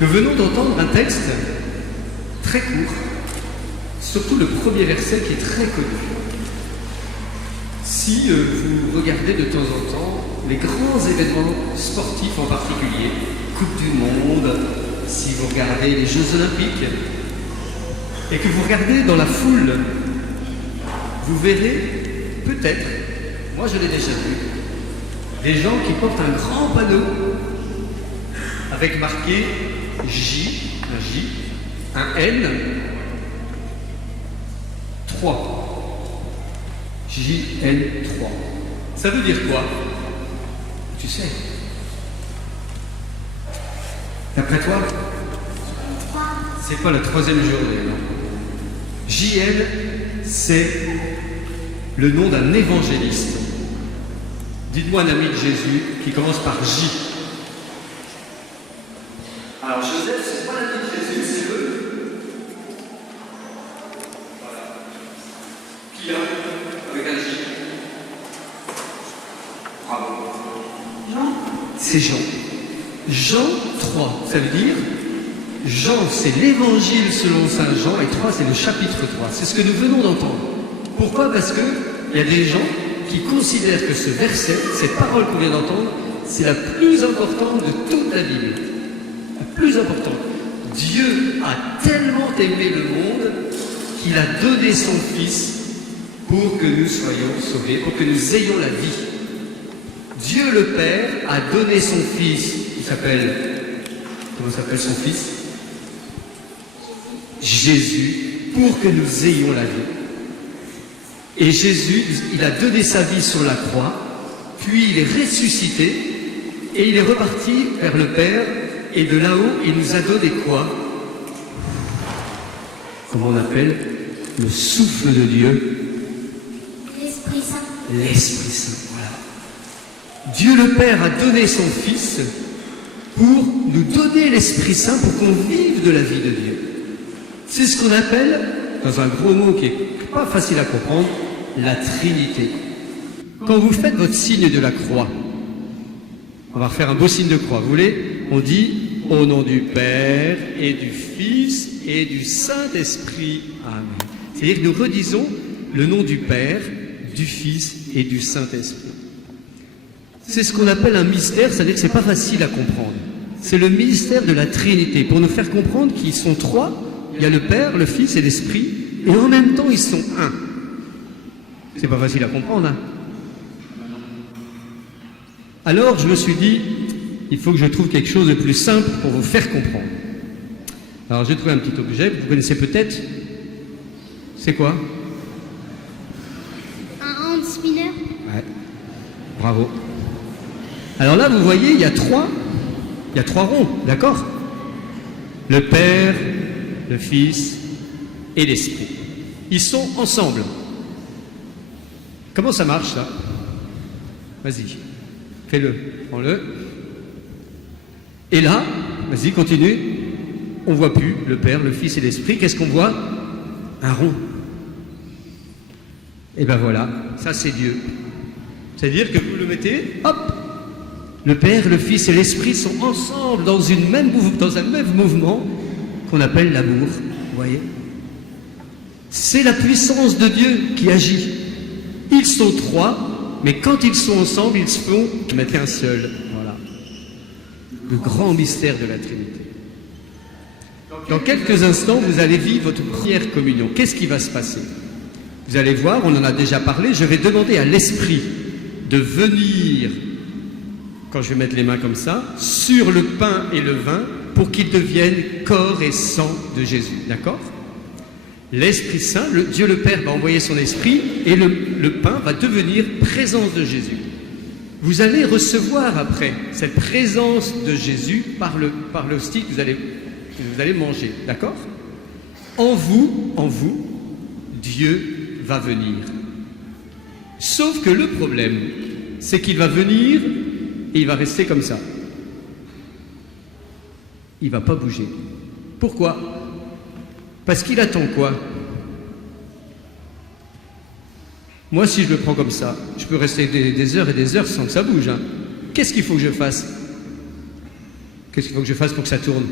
Nous venons d'entendre un texte très court, surtout le premier verset qui est très connu. Si vous regardez de temps en temps les grands événements sportifs en particulier, Coupe du Monde, si vous regardez les Jeux Olympiques, et que vous regardez dans la foule, vous verrez peut-être, moi je l'ai déjà vu, des gens qui portent un grand panneau avec marqué J, un J, un N, 3. JN3. Ça veut dire quoi? Tu sais. D'après toi? C'est pas la troisième journée, non? JN, c'est le nom d'un évangéliste. Dites-moi un ami de Jésus qui commence par J. Alors Joseph, c'est pas l'ami de Jésus, c'est le... Voilà. Qui a avec un J. Bravo. Jean. C'est Jean. Jean 3, ça veut dire Jean, c'est l'évangile selon Saint Jean, et 3, c'est le chapitre 3. C'est ce que nous venons d'entendre. Pourquoi? Parce qu'il y a des gens qui considèrent que ce verset, cette parole qu'on vient d'entendre, c'est la plus importante de toute la Bible. La plus importante. Dieu a tellement aimé le monde qu'il a donné son Fils pour que nous soyons sauvés, pour que nous ayons la vie. Dieu le Père a donné son Fils, il s'appelle... Comment s'appelle son Fils? Jésus, pour que nous ayons la vie. Et Jésus, il a donné sa vie sur la croix, puis il est ressuscité, et il est reparti vers le Père, et de là-haut, il nous a donné quoi? Comment on appelle? Le souffle de Dieu. L'Esprit Saint. L'Esprit Saint, voilà. Dieu le Père a donné son Fils pour nous donner l'Esprit Saint pour qu'on vive de la vie de Dieu. C'est ce qu'on appelle, dans un gros mot qui n'est pas facile à comprendre, la Trinité. Quand vous faites votre signe de la croix, on va refaire un beau signe de croix, vous voulez? On dit au nom du Père et du Fils et du Saint-Esprit. Amen. C'est-à-dire que nous redisons le nom du Père, du Fils et du Saint-Esprit. C'est ce qu'on appelle un mystère, c'est-à-dire que ce n'est pas facile à comprendre. C'est le mystère de la Trinité, pour nous faire comprendre qu'ils sont trois. Il y a le Père, le Fils et l'Esprit, et en même temps ils sont un. C'est pas facile à comprendre, hein? Alors je me suis dit, il faut que je trouve quelque chose de plus simple pour vous faire comprendre. Alors j'ai trouvé un petit objet, vous connaissez peut-être. C'est quoi? Un hand spinner. Ouais, bravo. Alors là, vous voyez, il y a trois ronds, d'accord? Le Père, le Fils et l'Esprit. Ils sont ensemble. Comment ça marche, ça? Vas-y, fais-le, prends-le. Et là, vas-y, continue. On ne voit plus le Père, le Fils et l'Esprit. Qu'est-ce qu'on voit? Un rond. Et ben voilà, ça c'est Dieu. C'est-à-dire que vous le mettez, hop, le Père, le Fils et l'Esprit sont ensemble dans un même mouvement qu'on appelle l'amour. Vous voyez? C'est la puissance de Dieu qui agit. Ils sont trois, mais quand ils sont ensemble, ils se font mettre un seul. Voilà. Le grand mystère de la Trinité. Dans quelques instants, vous allez vivre votre première communion. Qu'est-ce qui va se passer? Vous allez voir, on en a déjà parlé, je vais demander à l'Esprit de venir, quand je vais mettre les mains comme ça, sur le pain et le vin, pour qu'ils deviennent corps et sang de Jésus. D'accord? L'Esprit Saint, Dieu le Père va envoyer son Esprit, et le pain va devenir présence de Jésus. Vous allez recevoir après cette présence de Jésus par l'hostie que vous allez manger. D'accord? En vous, Dieu va venir. Sauf que le problème, c'est qu'il va venir et il va rester comme ça. Il ne va pas bouger. Pourquoi? Parce qu'il attend quoi? Moi, si je le prends comme ça, je peux rester des heures et des heures sans que ça bouge. Hein. Qu'est-ce qu'il faut que je fasse? Qu'est-ce qu'il faut que je fasse pour que ça tourne?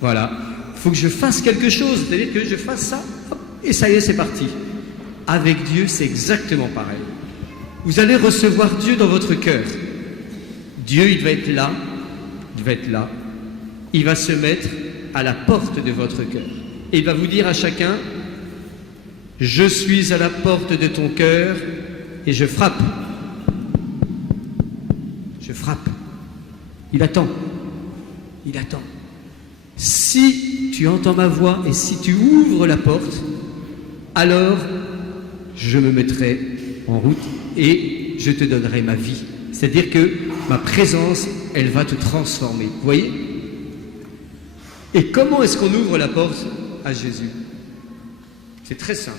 Voilà. Il faut que je fasse quelque chose, c'est-à-dire que je fasse ça, hop, et ça y est, c'est parti. Avec Dieu, c'est exactement pareil. Vous allez recevoir Dieu dans votre cœur. Dieu, il va être là, il va être là. Il va se mettre à la porte de votre cœur. Et il va vous dire à chacun, je suis à la porte de ton cœur et je frappe. Je frappe. Il attend. Il attend. Si tu entends ma voix et si tu ouvres la porte, alors je me mettrai en route et je te donnerai ma vie. C'est-à-dire que ma présence, elle va te transformer. Vous voyez? Et comment est-ce qu'on ouvre la porte à Jésus? C'est très simple.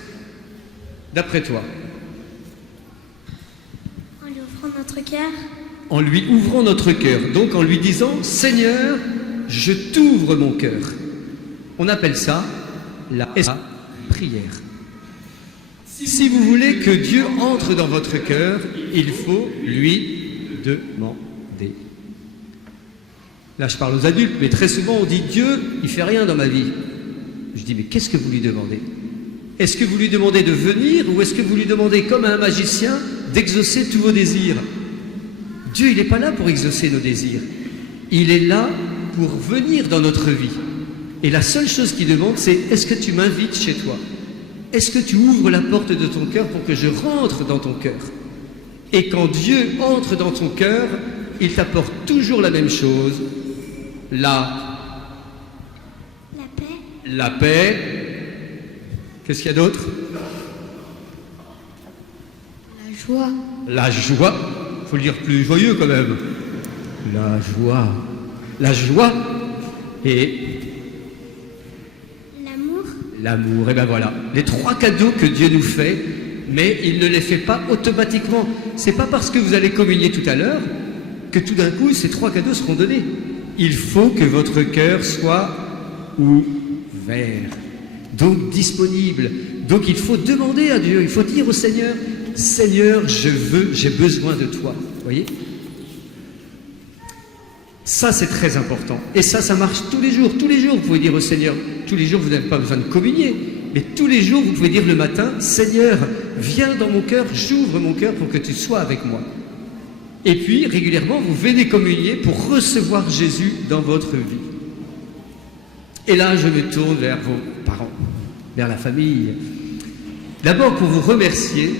D'après toi? En lui ouvrant notre cœur. En lui ouvrant notre cœur. Donc en lui disant, Seigneur, je t'ouvre mon cœur. On appelle ça la prière. Si vous voulez que Dieu entre dans votre cœur, il faut lui demander. Là, je parle aux adultes, mais très souvent on dit Dieu, il fait rien dans ma vie. Je dis, mais qu'est-ce que vous lui demandez? Est-ce que vous lui demandez de venir ou est-ce que vous lui demandez, comme à un magicien, d'exaucer tous vos désirs? Dieu, il n'est pas là pour exaucer nos désirs. Il est là pour venir dans notre vie. Et la seule chose qu'il demande, c'est est-ce que tu m'invites chez toi? Est-ce que tu ouvres la porte de ton cœur pour que je rentre dans ton cœur? Et quand Dieu entre dans ton cœur, il t'apporte toujours la même chose. La paix. La paix. Qu'est-ce qu'il y a d'autre? La joie. La joie. Il faut le dire plus joyeux quand même. La joie. La joie. Et l'amour. L'amour. Et ben voilà. Les trois cadeaux que Dieu nous fait, mais il ne les fait pas automatiquement. C'est pas parce que vous allez communier tout à l'heure que tout d'un coup ces trois cadeaux seront donnés. Il faut que votre cœur soit ouvert, donc disponible. Donc il faut demander à Dieu, il faut dire au Seigneur, Seigneur, j'ai besoin de toi. Vous voyez? Ça c'est très important. Et ça marche tous les jours. Tous les jours, vous pouvez dire au Seigneur, tous les jours vous n'avez pas besoin de communier, mais tous les jours vous pouvez dire le matin, Seigneur, viens dans mon cœur, j'ouvre mon cœur pour que tu sois avec moi. Et puis, régulièrement, vous venez communier pour recevoir Jésus dans votre vie. Et là, je me tourne vers vos parents, vers la famille. D'abord, pour vous remercier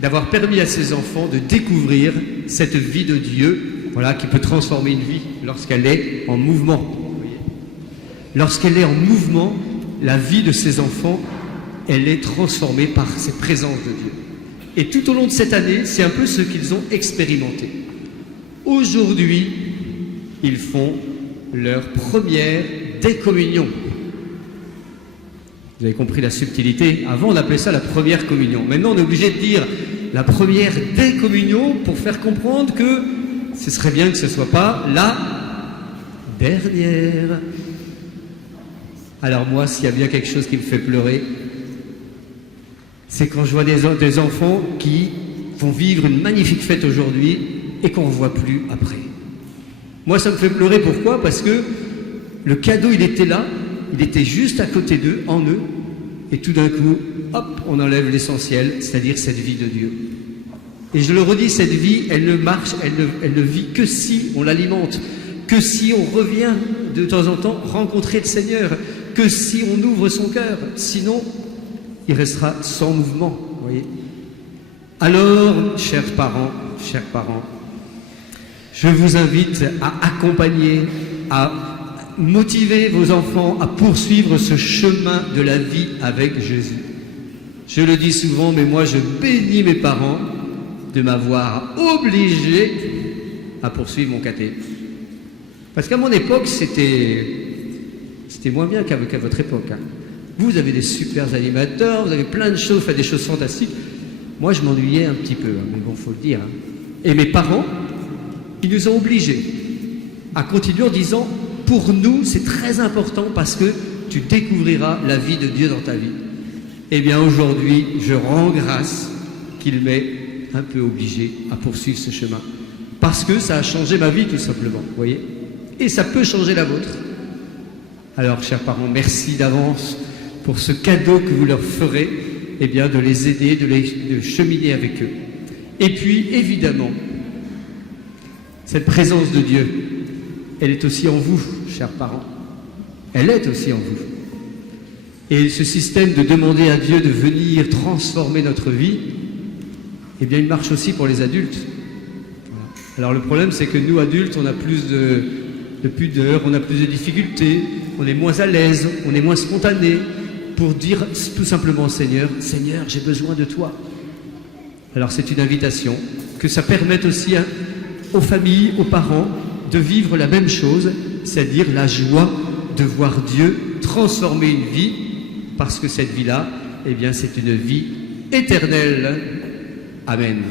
d'avoir permis à ces enfants de découvrir cette vie de Dieu, voilà, qui peut transformer une vie lorsqu'elle est en mouvement. Lorsqu'elle est en mouvement, la vie de ces enfants, elle est transformée par cette présence de Dieu. Et tout au long de cette année, c'est un peu ce qu'ils ont expérimenté. Aujourd'hui, ils font leur première décommunion. Vous avez compris la subtilité? Avant, on appelait ça la première communion. Maintenant, on est obligé de dire la première décommunion pour faire comprendre que ce serait bien que ce ne soit pas la dernière. Alors moi, s'il y a bien quelque chose qui me fait pleurer, c'est quand je vois des enfants qui vont vivre une magnifique fête aujourd'hui et qu'on ne revoit plus après. Moi, ça me fait pleurer. Pourquoi? Parce que le cadeau, il était là, il était juste à côté d'eux, en eux, et tout d'un coup, hop, on enlève l'essentiel, c'est-à-dire cette vie de Dieu. Et je le redis, cette vie, elle ne marche, elle ne vit que si on l'alimente, que si on revient de temps en temps rencontrer le Seigneur, que si on ouvre son cœur. Sinon, il restera sans mouvement, vous voyez. Alors, chers parents, je vous invite à accompagner, à motiver vos enfants à poursuivre ce chemin de la vie avec Jésus. Je le dis souvent, mais moi je bénis mes parents de m'avoir obligé à poursuivre mon caté. Parce qu'à mon époque, c'était moins bien qu'à votre époque. Hein. Vous avez des super animateurs, vous avez plein de choses, vous faites des choses fantastiques. Moi, je m'ennuyais un petit peu, hein, mais bon, il faut le dire. Hein. Et mes parents, ils nous ont obligés à continuer en disant, pour nous, c'est très important parce que tu découvriras la vie de Dieu dans ta vie. eh bien aujourd'hui, je rends grâce qu'il m'ait un peu obligé à poursuivre ce chemin. Parce que ça a changé ma vie tout simplement, vous voyez. Et ça peut changer la vôtre. Alors, chers parents, merci d'avance pour ce cadeau que vous leur ferez, eh bien, de les aider, de cheminer avec eux. Et puis, évidemment, cette présence de Dieu, elle est aussi en vous, chers parents. Elle est aussi en vous. Et ce système de demander à Dieu de venir transformer notre vie, eh bien, il marche aussi pour les adultes. Voilà. Alors, le problème, c'est que nous, adultes, on a plus de pudeur, on a plus de difficultés, on est moins à l'aise, on est moins spontané pour dire tout simplement Seigneur, j'ai besoin de toi. Alors c'est une invitation, que ça permette aussi aux familles, aux parents de vivre la même chose, c'est-à-dire la joie de voir Dieu transformer une vie, parce que cette vie-là, eh bien c'est une vie éternelle. Amen.